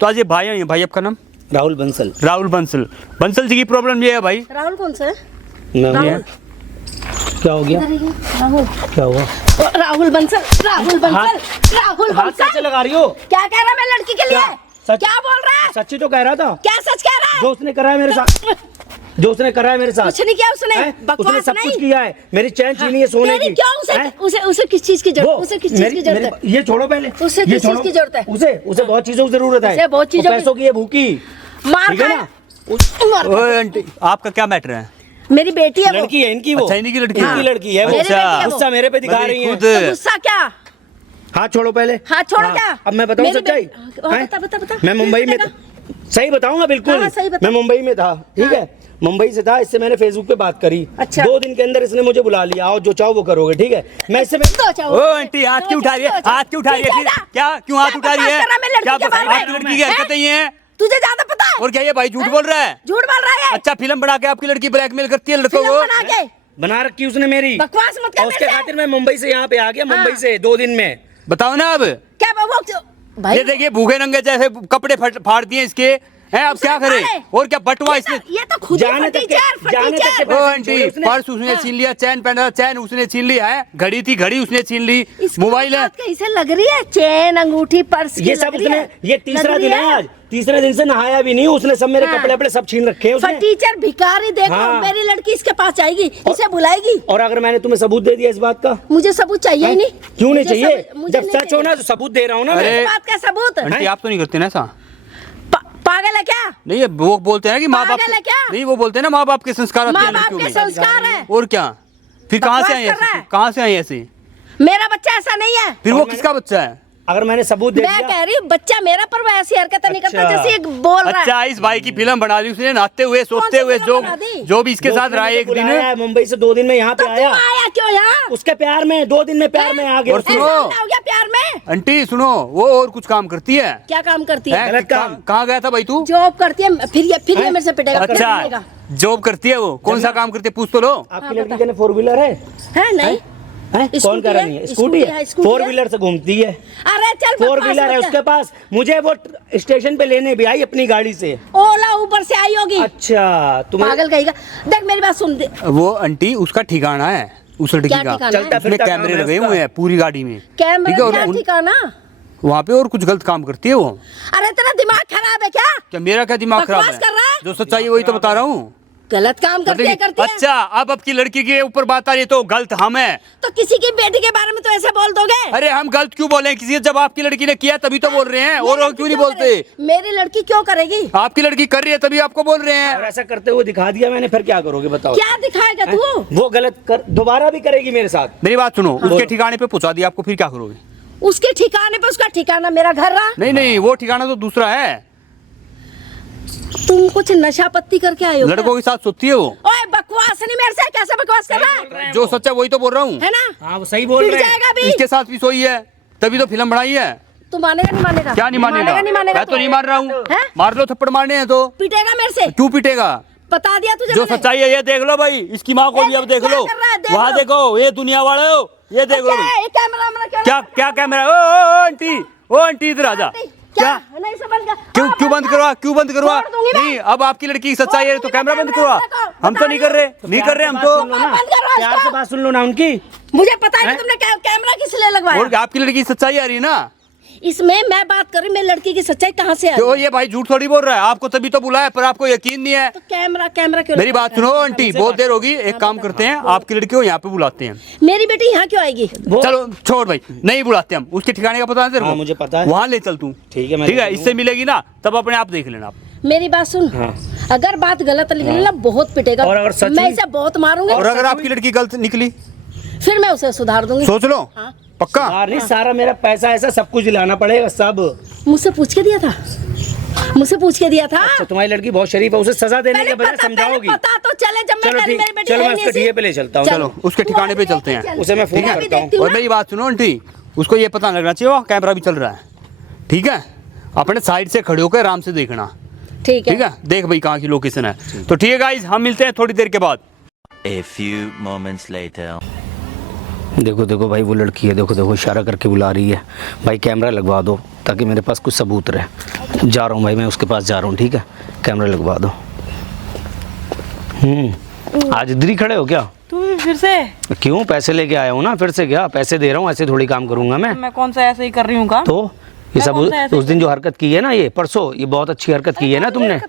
तो आज ये भाई हैं, भाई आपका नाम? राहुल बंसल। राहुल बंसल। बंसल जी की प्रॉब्लम ये है भाई। राहुल कौन सा है? राहुल क्या हो गया? राहुल क्या हुआ? राहुल बंसल। राहुल बंसल। राहुल हाथ बंसल। कैसे लगा रही हो? क्या कह रहा है मैं लड़की के लिए? सच? क्या बोल रहा है? सच्ची तो कह रहा था। क्या सच कह रहा है? जो उसने करा है मेरे साथ, जो उसने करा है मेरे साथ। कुछ नहीं किया उसने। उसने बकवास सब नहीं। कुछ किया है। मेरी चैन छीनी है सोने तेरी की। क्यों उसे किस चीज की जरूरत? उसे किस चीज की जरूरत है? ये छोड़ो पहले। उसे ये किस चीज छोड़ो। की जरूरत है? उसे बहुत चीजों की जरूरत है। उसे बहुत चीजों पैसों की है, भूखी। मार ठीक है खाए। ना? मार ओए आंटी, आपका क्या मैटर है? मेरी बेटी है वो। लड़की है इनकी वो। अच्छा, इनकी लड़की इनकी है। लड़की है वो। मेरी बेटी है वो। गुस्सा मेरे पे दिखा रही है। खुद तो गुस्सा क्या? हाथ छोड़ो पहले। हाथ छोड़ो हाँ, क्या? अब मैं बताऊं मेरी सच्चाई? हाँ, हैं? बता। मैं मुंबई में सही बताऊंगा बिल्कुल। हाँ, सही बता। मैं मुंबई में था, ठीक है। मुंबई से था, इससे मैंने फेसबुक पे बात करी। अच्छा। 2 दिन के अंदर इसने मुझे बुला लिया, आओ जो चाहो वो करोगे, ठीक है। मैं इससे दो चाहो। ओ आंटी, हाथ क्यों उठा रही है? हाथ क्यों उठा रही है? क्या क्यों हाथ उठा रही है? बकवास कर रहा है? मैं लड़की क्या के बारे में। आपकी लड़की की हरकतें ये हैं? तुझे ज्यादा पता है? और क्या ये भाई झूठ बोल रहा है? झूठ बोल रहा है। अच्छा, फिल्म बना के आपकी लड़की ब्लैकमेल करती है लड़कों फिल्म को? बना के बना रखी उसने मेरी। बकवास मत कर और उसके मेरे से। खातिर मैं मुंबई से यहाँ पे आ गया, मुंबई हाँ। से 2 दिन में। बताओ ना अब। क्या बाबू भाई ये देखिए भूखे नंगे जैसे कपड़े फाड़ दिए इसके हैं। अब क्या करे? और क्या बटवा इसने? ये तो खुद ही जाने तक फटीचर जाने तक के ओ पैसे आंटी, छोड़े उसने। पर्स उसने छीन लिया, चैन पहना चैन उसने छीन लिया है, घड़ी थी घड़ी उसने छीन ली, इसको मोबाइल है। बात कैसे लग रही है? चेन अंगूठी पर्स ये सब उसने, ये तीसरा दिन है आज। तीसरे दिन से नहाया भी नहीं उसने, सब मेरे हाँ। कपड़े अपने सब छीन रखे हैं उसने। फटीचर भिखारी देखो। हाँ। मेरी लड़की इसके पास जाएगी, इसे बुलाएगी। और अगर मैंने तुम्हें सबूत दे दिया इस बात का? मुझे सबूत चाहिए ही नहीं। क्यों नहीं मुझे चाहिए? मुझे जब नहीं सच हो चाहिए। ना तो सबूत दे रहा हूँ ना मैं। अरे, इस बात का सबूत। आंटी आप तो नहीं करते ना ऐसा? पागल है क्या? नहीं, ये वो बोलते हैं कि माँ बाप पागल है क्या? नहीं, वो बोलते हैं ना माँ बाप के संस्कार आते माँ हैं बाप लड़कियों के में। संस्कार है। और क्या? फिर कहाँ से बकवास आई कर रहा ऐसे? है। कहाँ से आई ऐसे? मेरा बच्चा ऐसा नहीं है। फिर और वो मैंने- किसका बच्चा है? अगर मैंने सबूत दे मैं दिया। कह रही हूँ बच्चा मेरा, पर वो ऐसी हरकतें नहीं करता अच्छा। जैसे ये बोल रहा है। अच्छा, इस भाई की फिल्म बना दी उसने, नहाते हुए सोते सी हुए, फिल्म जो बना दी? जो भी इसके साथ दोस्त ने रहा मुझे एक दिन। बुलाया है, मुंबई से 2 दिन में यहाँ तो पे तू आया। आया क्यों यहाँ? उसके प्यार में 2 दिन में प्यार में आ गया। और उसने। सुनो। ऐसा क्या हो गया प्यार में? आंटी सुनो, वो और कुछ काम करती है? क्या काम करती है? हैं? गलत काम। कहाँ गया था भाई तू? जॉब करती है। फिर ये मेरे से पिटेगा। फिर अच्छा, पिटेगा। जॉब करती है वो? कौन सा काम करती है पूछ तो लो। आपकी लड़की के 4 व्हीलर है? है नहीं? हैं? कौन स्कूटी कह रहा है, नहीं है? स्कूटी स्कूटी है, है, स्कूटी 4 है। व्हीलर से घूमती है। अरे चल 4 बकवास व्हीलर है मत उसके कर। पास। मुझे वो स्टेशन पे लेने भी आई अपनी गाड़ी से। ओला ऊपर से आई होगी। अच्छा तुम्हें पागल कहेगा। देख मेरी बात सुन दे। वो आंटी उसका ठिकाना है, उस लड़की क्या का। ठिकाना है? चलता उसमें फिरता कैमरे काम है लगे उसका। हुए हैं पूरी गाड़ी में। कैमरा ठीक है, और क्या ठिकाना? वहाँ पे और कुछ गलत काम करती है वो। अरे तेरा दिमाग खराब है क्या? क्या मेरा क्या दिमाग खराब बकवास कर रहा है? जो सच्चाई है वही तो बता रहा हूँ। गलत काम करती है। अच्छा, अब आपकी लड़की के ऊपर बात आ रही है तो गलत हम है। तो किसी की बेटी के बारे में तो ऐसे बोल दोगे? अरे हम गलत क्यों बोले? किसी जब आपकी लड़की ने किया तभी तो बोल रहे हैं, और मेरी क्यों नहीं लड़की बोलते? करेगी? मेरी लड़की क्यों करेगी? आपकी लड़की कर रही है तभी आपको बोल रहे और हैं। ऐसा करते हुए दिखा दिया मैंने, फिर क्या करोगे बताओ? क्या दिखाएगा तू? वो गलत कर दोबारा भी करेगी मेरे साथ। मेरी बात सुनो, उसके बोलो। ठिकाने पे पहुंचा दिया आपको, फिर क्या करोगे? उसके ठिकाने पे, उसका ठिकाना मेरा घर रहा। नहीं नहीं, वो ठिकाना तो दूसरा है। तुम कुछ नशा पत्ती करके आए हो क्या? लड़कों के साथ सोती है वो। ओए बकवास नहीं मेरे से। कैसे बकवास कर रहा है? जो सच है वही तो बोल रहा हूँ। है ना? हाँ वो सही बोल पिट रहे हैं। जाएगा भी। इसके साथ भी सोई है तभी तो फिल्म बनाई है। तू मानेगा नहीं मानेगा? क्या नहीं मानेगा? नहीं मानेगा मैं तो नहीं मान रहा हूँ। हैं? मार लो, थप्पड़ मारने हैं तो। पिटेगा मेरे से। क्यों पिटेगा? बता दिया तुझे जो मैंने। सच्चाई है ये देख लो भाई, इसकी माँ को भी अब देख क्या लो। कर रहा है? देख वहाँ लो। देखो, ये दुनिया वाले हो, ये देख लो क्या भाई। है? ये कैमरा मेरा क्यों क्या लगा? क्या कैमरा? ओ आंटी, ओ आंटी इधर आ जा। क्या? क्या? नहीं समझ गया। क्यों हाँ, क्यों बंद करवा? क्यों बंद करवा? छोड़ दूंगी मैं। नहीं, अब आपकी लड़की की सच्चाई है तो छोड़ कैमरा दूंगी बंद मैं, करवा। देखो, हम तो नहीं कर रहे, नहीं कर रहे हम तो। सुन लो ना, बंद करो प्यार इसको। से बात सुन लो ना उनकी। मुझे पता है कि हैं? तुमने कैमरा किस लिए लगवाया। और आपकी लड़की की सच्चाई आ रही है ना, इसमें मैं बात कर रही हूँ, मेरी लड़की की सच्चाई कहाँ से आई? तो ये भाई झूठ थोड़ी बोल रहा है। आपको तभी तो बुलाया पर आपको यकीन नहीं है। तो कैमरा क्यों मेरी लगवाया? बात सुनो आंटी, बहुत देर होगी, एक काम करते हैं, आपकी लड़की को यहाँ पे बुलाते हैं। मेरी बेटी यहाँ क्यों आएगी? वो चलो छोड़ भाई, नहीं बुलाते हम। उसके ठिकाने का पता है तेरे को? हाँ, मुझे पता है। वहाँ ले चल तू। ठीक है, मैं ठीक है, ले इससे मिलेगी ना तब अपने आप देख लेना आप। मेरी बात सुन। हाँ। अगर बात गलत निकली ना बहुत पिटेगा। और अगर सच मैं हुई? इसे बहुत मारूंगी। और अगर आपकी लड़की गलत निकली फिर मैं उसे सुधार दूंगी। सोच लो। हाँ। पक्का? यार नहीं, सारा मेरा पैसा ऐसा सब कुछ दिलाना पड़ेगा सब। मुझसे पूछ के दिया था। मुझसे पूछ के दिया था। तो तुम्हारी लड़की बहुत शरीफ है, उसे सजा देने पहले के बजाय पता समझाओगी। तो चले जब मैं चलो करी ठीक, मेरी बेटी चलो है मैं नहीं उसके ऐसी। ठिकाने पे ले चलता हूँ। चलो उसके ठिकाने पे चलते हैं। उसे मैं फोन मैं भी करता हूँ। देखती हूँ और ना। मेरी बात सुनो आंटी, उसको ये पता लगना चाहिए वहाँ कैमरा भी चल रहा है। ठीक है, अपने साइड से खड़े होकर आराम से देखना। ठीक ठीक है। है, देख भाई कहाँ की लोकेशन है। तो ठीक है गाइस, हम मिलते हैं थोड़ी देर के बाद। A few moments later. देखो देखो भाई वो लड़की है, देखो देखो इशारा करके बुला रही है। भाई कैमरा लगवा दो ताकि मेरे पास कुछ सबूत रहे। जा रहा हूँ भाई, मैं उसके पास जा रहा हूँ, ठीक है, कैमरा लगवा दो। आज इधर ही खड़े हो क्या? तू फिर से? क्यों? पैसे लेके आया हूँ ना, फिर से क्या? पैसे दे रहा हूँ, ऐसे थोड़ी काम करूंगा मैं कौन सा ऐसे ही कर रही हूँ काम? तो ये सब कौन सा ऐसे उस दिन जो हरकत की है ना, ये परसों, ये बहुत अच्छी हरकत की है ना तुमने,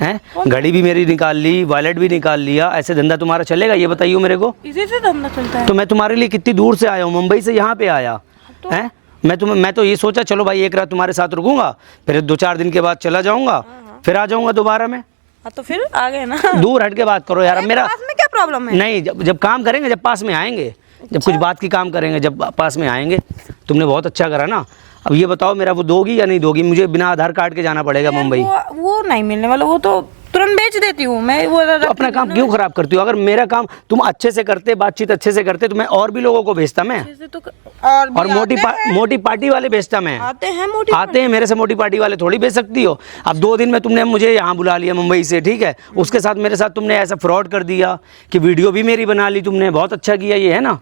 हैं? घड़ी भी मेरी निकाल ली, वॉलेट भी निकाल लिया, ऐसे धंधा तुम्हारा चलेगा? ये बताइए मेरे को। इसी से धंधा चलता है। तो मैं तुम्हारे लिए कितनी दूर से आया हूँ, मुंबई से यहाँ पे आया हैं। मैं तो ये सोचा चलो भाई एक रात तुम्हारे साथ रुकूंगा, फिर 2-4 दिन के बाद चला जाऊंगा, फिर आ जाऊंगा दोबारा मैं। तो फिर आ गए ना। दूर हट के बात करो यार। अब मेरा पास में क्या प्रॉब्लम है? नहीं, जब काम करेंगे, जब पास में आएंगे, जब कुछ बात की काम करेंगे, जब पास में आएंगे। तुमने बहुत अच्छा करा ना। अब ये बताओ मेरा वो दोगी या नहीं दोगी? मुझे बिना आधार कार्ड के जाना पड़ेगा मुंबई। वो नहीं मिलने वाला, वो तो तुरंत बेच देती हूँ मैं। वो तो अपना काम क्यों खराब करती हो? अगर मेरा काम तुम अच्छे से करते, बातचीत अच्छे से करते, तो मैं और भी लोगों को भेजता मैं, तो और मोटी पार्टी वाले भेजता मैं। आते हैं मेरे से मोटी पार्टी वाले थोड़ी भेज सकती हो। अब 2 दिन में तुमने मुझे यहाँ बुला लिया मुंबई से, ठीक है, उसके साथ मेरे साथ तुमने ऐसा फ्रॉड कर दिया कि वीडियो भी मेरी बना ली तुमने। बहुत अच्छा किया ये, है ना?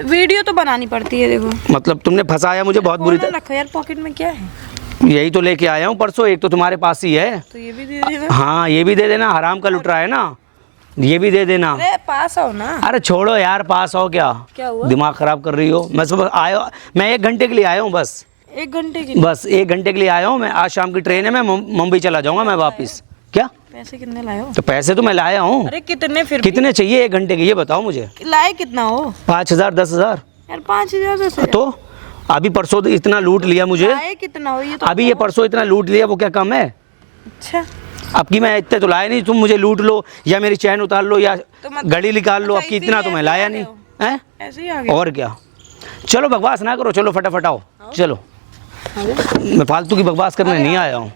वीडियो तो बनानी पड़ती है, देखो। मतलब तुमने फंसाया मुझे बहुत बुरी तरह। रखो यार पॉकेट में, क्या है? यही तो लेके आया हूँ परसों, एक तो तुम्हारे पास ही है। तो ये भी दे देना। हाँ ये भी दे देना, हराम का लुट रहा है ना, ये भी दे देना। अरे पास आओ ना। अरे छोड़ो यार, पास हो क्या हुआ? दिमाग खराब कर रही हो। मैं सुबह आया, मैं 1 घंटे के लिए आया हूँ बस। 1 घंटे की? बस 1 घंटे के लिए आया हूँ मैं। आज शाम की ट्रेन है, मैं मुंबई चला जाऊंगा मैं वापस। क्या पैसे कितने लाए हो? तो पैसे तो मैं लाया हूँ। अरे कितने? फिर कितने चाहिए 1 घंटे के, ये बताओ मुझे। लाए कितना हो? 5,000 10,000। यार 5,000 10,000 तो अभी परसों तो इतना लूट लिया मुझे। लाए कितना हो ये तो? अभी ये परसों इतना लूट लिया, वो क्या कम है? अच्छा अब की मैं इतने तो लाया नहीं। तुम मुझे लूट लो या मेरी चैन उतार लो या घड़ी निकाल लो, अब की इतना तो मैं लाया नहीं है। ऐसे ही आ गए। और क्या? चलो बकवास ना करो, चलो फटाफट आओ, चलो। मैं फालतू की बकवास करने नहीं आया हूँ,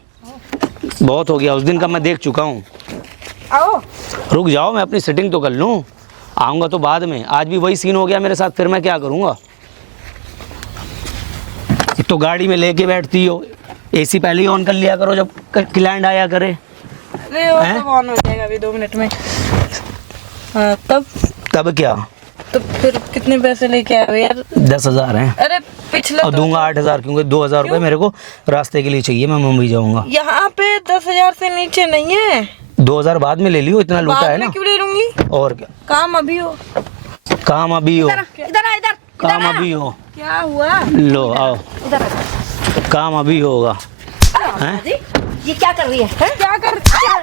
बहुत हो गया, उस दिन का मैं देख चुका हूँ। आओ। रुक जाओ, मैं अपनी सेटिंग तो कर लूँ, आऊँगा तो बाद में। आज भी वही सीन हो गया मेरे साथ, फिर मैं क्या करूँगा? तो गाड़ी में लेके बैठती हो, एसी पहले ही ऑन कर लिया करो जब क्लाइंट आया करे। अरे वो सब ऑन हो जाएगा अभी 2 मिनट में। तब क्या? तो फिर कितने पैसे लेके आए हो यार? 10,000 हैं। अरे पिछले और दूंगा 8,000, क्योंकि 2,000 रुपये मेरे को रास्ते के लिए चाहिए, मैं मुंबई जाऊंगा। यहाँ पे 10,000 से नीचे नहीं है। 2,000 बाद में ले लियो, इतना लूटा बाद है में ना। क्यों ले लूंगी? और क्या? काम अभी हो। काम अभी हो, इधर आ, इधर काम अभी हो। क्या हुआ? लो आओ, इधर काम अभी होगा। हैं? ये क्या कर रही है? क्या कर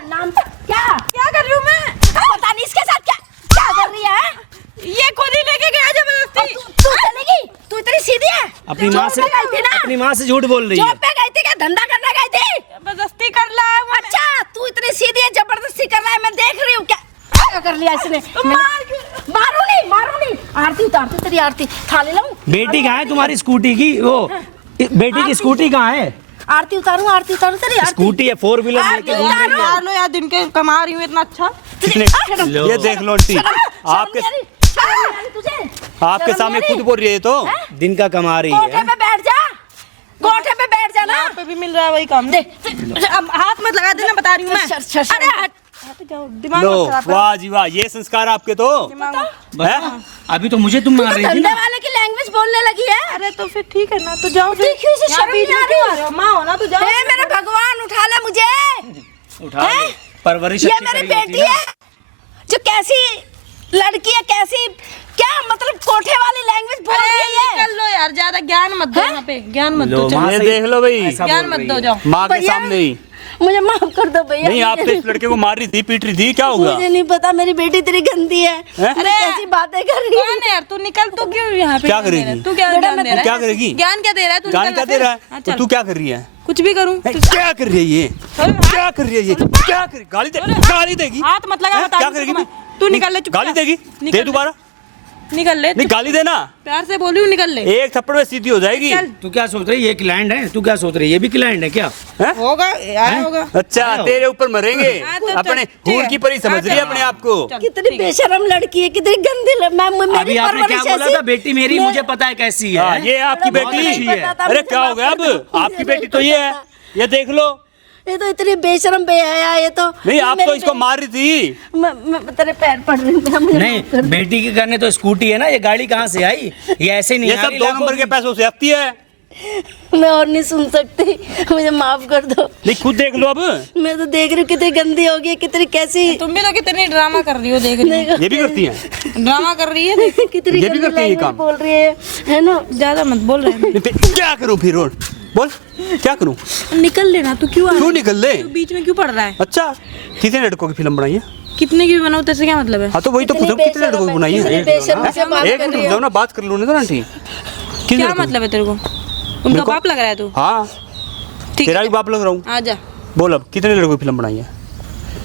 नाम क्या कर रही हूँ मैं? पता नहीं इसके साथ क्या क्या कर रही है? ये खुद ही लेके गया जबरदस्ती। तू चलेगी? तू इतनी सीधी है? अपनी माँ से, जॉब पे गई थी ना? अपनी माँ से झूठ बोल रही है। जॉब पे गई थी क्या? धंधा करने गई थी? जबरदस्ती कर रहा है वो। अच्छा तू इतनी सीधी है, जबरदस्ती कर रहा है, मैं देख रही हूँ। क्या कर लिया इसने? मारू नहीं। आरती उतारती, तेरी आरती थाली लाऊं? बेटी कहाँ है तुम्हारी स्कूटी की? वो बेटी की स्कूटी कहाँ है? आरती उतारूं तेरी आरती। स्कूटी है, 4 व्हीलर लेके घूम रही है। यार लो यार, दिन के कमा रही हूँ इतना अच्छा। कितने? ये देख लो आंटी, आपके तुझे आपके सामने खुद बोल रही है, तो दिन का कमा रही कोठे है। पे बैठ जा, कोठे पे बैठ जा ना। यहाँ पे भी मिल रहा है वही काम। दे अब हाथ मत लगा देना, बता रही हूँ मैं। अरे हट। जाओ, दिमाग लो मत खराब करो। वाह जी वाह, ये संस्कार आपके तो दिमाग मत- है? अभी तो मुझे तुम मार रही थी धंधे ना। वाले की लैंग्वेज बोलने लगी है। अरे तो फिर ठीक है ना, तो जाओ फिर। देखियो इसे यहाँ शर्म बीच नहीं में आ क्यों रही? आ रहे हो? माँ हो ना, तो जाओ। हे मेरे भगवान, उठा ले मुझे। उठा ले, परवरिश ये अच्छी मेरी करी होती बेटी ना। है, जो कैसी लड़की है, कैसी क्या मतलब कोठे वाली लैंग्वेज बोल अरे रही है। निकल लो यार, ज्यादा ज्ञान मत दो यहाँ पे, ज्ञान मत दो। माँ चलो। ये देख लो भाई, ज्ञान मत दो, जाओ। माँ के भैया, सामने ही। मुझे माफ कर दो भैया। नहीं, आप तो इस लड़के को मार रही थी, पीट रही थी, क्या होगा? मुझे नहीं पता, मेरी बेटी तेरी गंदी है। अरे कैसी बातें कर रही है। कौन है यार? तू निकल, तू क्यों यहाँ पे? क्या ज्ञान दे रहा है? करेगी? तू क्या ज्ञान दे रहा है? क्या करेगी? ज्ञान क्या दे रहा है? तू जान निकल क्या ना दे फिर। रहा है? हाँ, तो चल। तू क्या कर रही है? कुछ भी करूँ? क्या कर रही है ये? क्या कर रही है ये? क्या कर? गाली देगी? हाथ मत लगा, बता क्या रही करेगी? हूँ तू निकल ले, चुपचाप। गाली देगी? निकल दे ले। दोबारा। निकल ले, नहीं, गाली देना, प्यार से बोली हूँ, निकल ले। एक थप्पड़ में सीधी हो जाएगी। चल। तू क्या सोच रही है? ये क्लाइंट है? तू क्या सोच रही है? ये भी क्लाइंट है क्या? होगा, आया होगा। अच्छा, तेरे ऊपर मरेंगे। हाँ, तो चल, अपने ठीक हूर है। की परी समझ हाँ, रही है चल। अपने आप को। चल, कितनी ठीक है। बेशरम लड़की है, कितनी गंदी मेरी अभी आपने क्या परवरिश बोला ऐसी- था? बेटी मेरी, मुझे पता है कैसी है। ये आपकी बहुत बेटी अच्छी है। अरे क्या हो गया अब? आपकी बेटी तो ये है, ये देख लो, ये तो इतनी बेशरम बेहया है ये तो। नहीं आप मेरे तो इसको मार रही थी। मैं तेरे पैर पड़ रही हूँ, मुझे नहीं माफ कर दे। बेटी के करने तो स्कूटी है ना, ये गाड़ी कहाँ से आई? ये ऐसे नहीं ये आ सब रही 2 लाखों नंबर के की। पैसों से आती है। मैं और नहीं सुन सकती, मुझे माफ कर दो। नहीं खुद देख लो अब। मैं तो देख रही हूँ कितनी गंदी हो गई, कितनी कैसी तुम भी तो कितनी ड्रामा कर रही हो, देख रही हो ये भी करती हैं। ड्रामा कर रही है, देख। कितनी ये भी गंदी करती है ये language काम। बोल रही है ना। ज्यादा मत बोल रहे हैं। नहीं, फिर क्या करूं फिर और बोल क्या करूं? निकल लेना, तू क्यों आ रहा क्यों है? निकल ले? तू बीच में क्यों पड़ रहा है? अच्छा कितने लड़कों की फिल्म बनाई है? कितने की भी बनाओ तेरे से क्या मतलब है? हाँ तो वही तो पूछो कितने लड़कों की बनाई कितनी है? बेशर्मी से बात एक कर मिनट रही रुक है। जाओ ना, बात कर लो ना जरा ठीक। कितने क्या लड़कों की? मतलब है तेरे को? उनका मेरे को- बाप लग रहा है तू? हाँ ठीक तेरा है, भी बाप लग रहा हूँ। आजा। बोल अब कितने लड़कों की फिल्म बनाई है?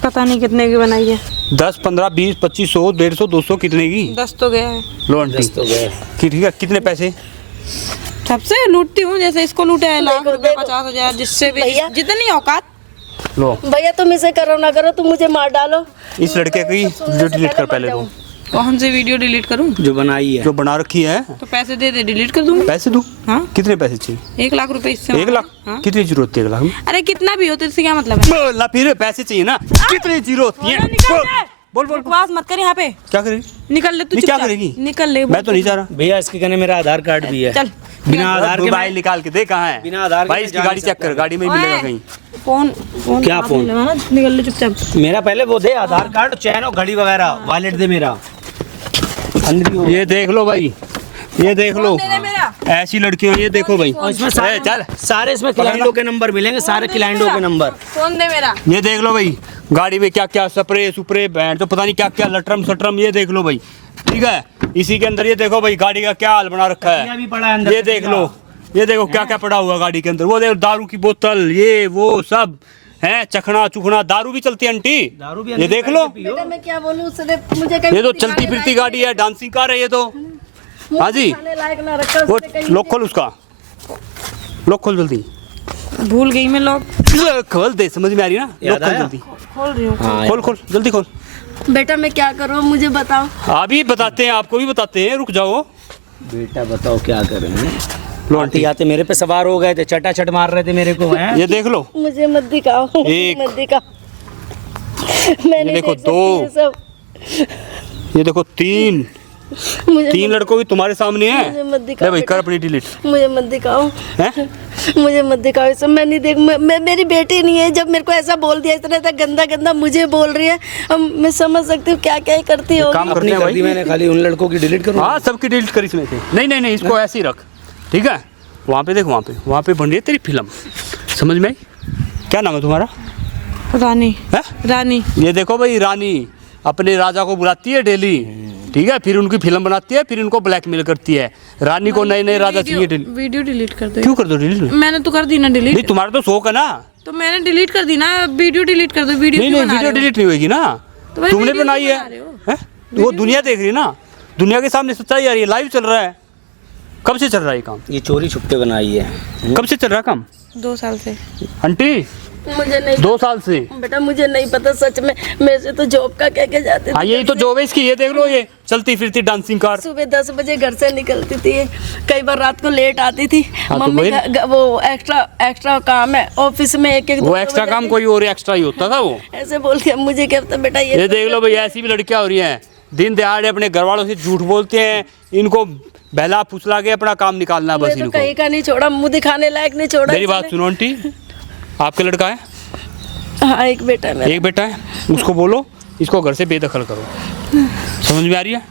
पता नहीं कितने की बनाई है। 10, 15, 20, 25, 100, 150, 200 कितने की? 10 तो गया है। लो आंटी दस तो गए। ठीक है कितने पैसे? सबसे लूटती हूँ, जैसे इसको लूटा है लाख रुपए, देखो। 50,000, जिससे भी भैया। जितनी औकात। लो भैया तुम इसे करो ना करो, तुम मुझे मार डालो। इस लड़के की वीडियो डिलीट कर पहले तो, कौन सी वीडियो डिलीट करूँ? जो बनाई है जो बना रखी है। तो पैसे दे दे, डिलीट कर दूंगी। पैसे दूं? हाँ, कितने पैसे चाहिए? 1 लाख रुपए इससे 1 लाख? हाँ? कितनी जरूरत है 1 लाख में? अरे कितना भी हो तो इससे क्या मतलब है? बोल फिर पैसे चाहिए ना, कितनी जरूरत है? निकल बोल जा। बोल बोल बकवास मत कर यहाँ पे। क्या करेगी? निकल ले तू, नहीं, क्या चुपचाप। करेगी? निकल ले। मैं तो नहीं जा रहा। भैया इसके कहने मेरा आधार कार्ड भी है। चल। बिना आधार के मोबाइल निकाल के दे कहाँ है? बिना आधार के भाई मैं इसकी जा गाड़ी नहीं चेक कर, सकता। गाड़ी में ही मिलेगा कहीं। फोन क्या हाथ फोन? में लगाना, निकल ले चुपचाप। मेरा पहले वो दे आधार कार्ड, चैन और घड़ी वगैरह, वॉलेट दे मेरा। अंदर हो। ये देख लो भाई, ये देख लो, दे दे मेरा। ऐसी लड़कियों ये देखो भाई। और इसमें ए, चल सारे इसमें क्लाइंटों के नंबर मिलेंगे, सारे क्लाइंटों के नंबर। फोन दे मेरा। ये देख लो भाई, गाड़ी में क्या क्या स्प्रे सुप्रे बैंड तो पता नहीं क्या क्या लटरम सटरम, ये देख लो भाई। ठीक है इसी के अंदर ये देखो भाई गाड़ी का क्या हाल बना रखा ये है। भी पड़ा है अंदर। ये देख लो, ये देखो क्या क्या पड़ा हुआ गाड़ी के अंदर। वो देखो दारू की बोतल, ये वो सब है, चखना चुखना, दारू भी चलती है आंटी। दारू भी ये अंदर देख लो, बेटा मैं क्या बोलूं, उसने मुझे कहीं ये तो दिखाने चलती फिरती लायक गाड़ी है, डांसिंग कार है ये तो। मुझे हाँ जी। दिखाने लायक ना रखा वो उसने कहीं। लोग खोल उसका, लोग खोल जल्दी, भूल गई मैं लॉक। खोल दे, समझ में आ रही है ना? याद लोग खोल आया? जल्दी, खोल रही हूँ। हाँ खोल खोल जल्दी खोल। बेटा मैं क्या करूं, मुझे बताओ। अभी बताते हैं, आपको भी बताते हैं, रुक जाओ। बेटा बताओ क्या करें? लो आते आंटी आते मेरे पे सवार हो गए थे, चटाचट मार रहे थे मेरे को। हैं? ये देख लो, मुझे मत दिखाओ, मुझे एक। मत दिखाओ। मैं नहीं देखो, देख सकती दो। ये सब। ये देखो 3 मुझे लड़कों की तुम्हारे सामने है। मुझे मत दिखाओ ले भाई कर बेटा। अपनी डिलीट मुझे मत दिखाओ, है। मुझे मत दिखाओ ये सब। मैं नहीं देख, मैं मेरी बेटी नहीं है। जब मेरे को ऐसा बोल दिया, इतना इतना गंदा गंदा मुझे बोल रही है, अब मैं समझ सकती हूँ क्या क्या करती होगी। काम करते अपनी हैं कर दी भाई। मैंने, खाली उन लड़कों की डिलीट करूँ। हाँ सबकी डिलीट कर इसमें से। नहीं नहीं नहीं, इसको ऐसे ही रख, ठीक है। वहाँ पे देख, वहाँ पे बन रही है तेरी फिल्म, समझ में आई? क्या नाम है तुम्हारा? रानी। है? रानी। ये देखो भाई, रानी अपने राजा को बुलाती है डेली, ठीक है, फिर उनकी फिल्म बनाती है, फिर उनको ब्लैकमेल करती है। रानी को नए नए राजा चाहिए डेली। वीडियो डिलीट कर दो। क्यों कर दो डिलीट? मैंने तो कर दी ना नहीं डिलीट। तुम्हारा तो शौक है ना। तो मैंने डिलीट कर दी ना, वीडियो डिलीट कर दो। वीडियो नहीं क्यों नहीं बना वीडियो रहे हो? डिलीट नहीं होगी ना, तो भाई तुमने वीडियो बनाई क्यों है, बना रहे हो? हैं? वो दुनिया देख रही है ना, दुनिया के सामने सच्चाई आ रही है, लाइव चल रहा है। कब से चल रहा है ये काम? ये चोरी छुपके बनाई है। कब से चल रहा है काम? 2 साल से। आंटी मुझे नहीं 2 साल से। बेटा, मुझे नहीं पता सच में। मेरे से तो जॉब का कह के जाते थे। हाँ यही तो जॉब है इसकी। ये देख लो, ये चलती फिरती डांसिंग कार। सुबह 10 बजे घर से निकलती थी, कई बार रात को लेट आती थी। हाँ, तो मम्मी वही- वो एक्स्ट्रा काम है ऑफिस में, एक वो एक्स्ट्रा काम कोई और एक्स्ट्रा ही होता था वो। ऐसे बोल के मुझे क्या पता बेटा। ये देख लो भाई, ऐसी भी लड़कियां हो रही हैं, दिन दहाड़े अपने घर वालों से झूठ बोलते हैं, इनको बहला फुसला के अपना काम निकालना बस मुझे तो इनको। कहीं का नहीं छोड़ा, मुंह दिखाने लायक नहीं छोड़ा। मेरी बात सुनो आंटी, आपका लड़का है? हाँ एक बेटा है मेरा। एक बेटा है, उसको बोलो इसको घर से बेदखल करो, समझ में आ रही है?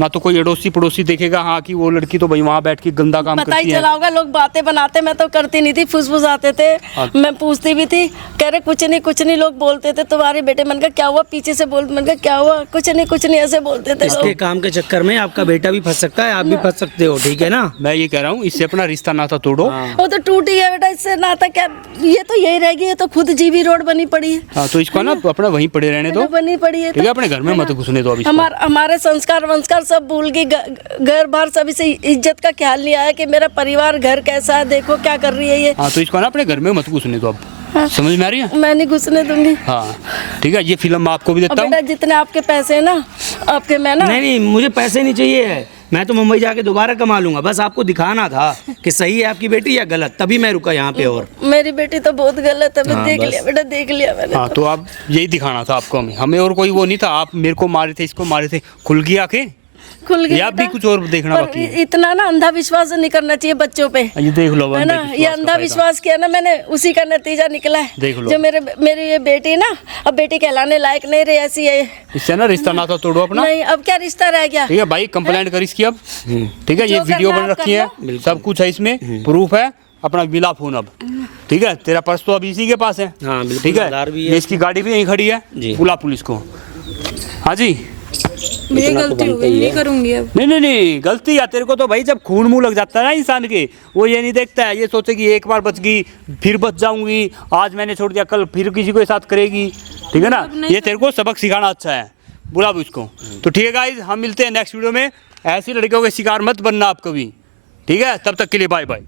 ना तो कोई अड़ोसी पड़ोसी देखेगा हाँ कि वो लड़की तो भाई वहाँ बैठ के गंदा काम पता ही करती है। चला होगा, लोग बातें बनाते, मैं तो करती नहीं थी, फुसफुस आते थे। हाँ। मैं पूछती भी थी, कह रहे कुछ नहीं, लोग बोलते थे तुम्हारे बेटे। मन का क्या हुआ, पीछे से बोल, मन का क्या हुआ, कुछ नहीं ऐसे बोलते थे इसके लोग। काम के चक्कर में आपका बेटा भी फंस सकता है, आप भी फंस सकते हो, ठीक है ना? मैं ये कह रहा हूँ, इससे अपना रिश्ता नाता तोड़ो। वो तो टूट ही गया बेटा, इससे नाता क्या, ये तो यही रहेगी। ये तो खुद जीबी रोड बनी पड़ी है, हाँ तो इसको ना अपना वहीं पड़े रहने दो, बनी पड़ी है। ठीक है, अपने घर में मत घुसने दो अभी इसको। हमारे संस्कार वंस्कार सब भूल गई, घर बार सभी से इज्जत का ख्याल नहीं आया कि मेरा परिवार घर कैसा है, देखो क्या कर रही है ये। हाँ तो इसको ना अपने घर में मत घुसने दो अब, समझ में आ रही है? मैं नहीं घुसने दूंगी। हाँ ठीक है, ये फिल्म मैं आपको भी और देता हूँ। बेटा जितने आपके पैसे हैं ना, आपके मैं ना नहीं मुझे पैसे नहीं चाहिए है, मैं तो मुंबई जाके दोबारा कमा लूंगा, बस आपको दिखाना था कि सही है आपकी बेटी या गलत, तभी मैं रुका यहाँ पे। और मेरी बेटी तो बहुत गलत है, मैं हाँ, देख बस। लिया बेटा, देख लिया मैंने। हाँ तो अब यही दिखाना था आपको, हमें और कोई वो नहीं था। आप मेरे को मारे थे, इसको मारे थे, खुल गई आंखें। खुल गई या भी बेटा। कुछ और देखना पर बाकी है। इतना ना अंधा विश्वास नहीं करना चाहिए बच्चों पे, ये देख लो है ना। ये अंधा विश्वास किया ना मैंने, उसी का नतीजा निकला है। देख लो। जो मेरी ये बेटी ना अब बेटी कहलाने लायक नहीं रही, ऐसी है। इससे ना रिश्ता नाता तोड़ो अपना। नहीं, अब क्या रिश्ता रह गया। ठीक है भाई, कंप्लेंट कर इसकी अब। ठीक है, ये जो वीडियो करना बन आप रखी है, कर सब कुछ है इसमें, प्रूफ है। अपना मिला फोन अब, ठीक है। तेरा पर्स तो अब इसी के पास है। हाँ, बिल्कुल, ठीक है। आधार भी है। ये इसकी गाड़ी भी यहीं खड़ी है, जी। बुला पुलिस को। हाँ जी। भैया इतना तो गलती हो बनता ही गई, नहीं है। करूंगी अब। नहीं, गलती या तेरे को तो भाई, जब खून मुंह लग जाता है ना इंसान के, वो ये नहीं देखता है, ये सोचे कि एक बार बच गई फिर बच जाऊंगी, आज मैंने छोड़ दिया कल फिर किसी को साथ करेगी। ठीक है ना, ये तेरे को सबक सिखाना अच्छा है, बुला भी उसको। तो ठीक है गाइस, हम मिलते हैं नेक्स्ट वीडियो में। ऐसी लड़कियों के शिकार मत बनना आप कभी। ठीक है, तब तक के लिए बाय बाय।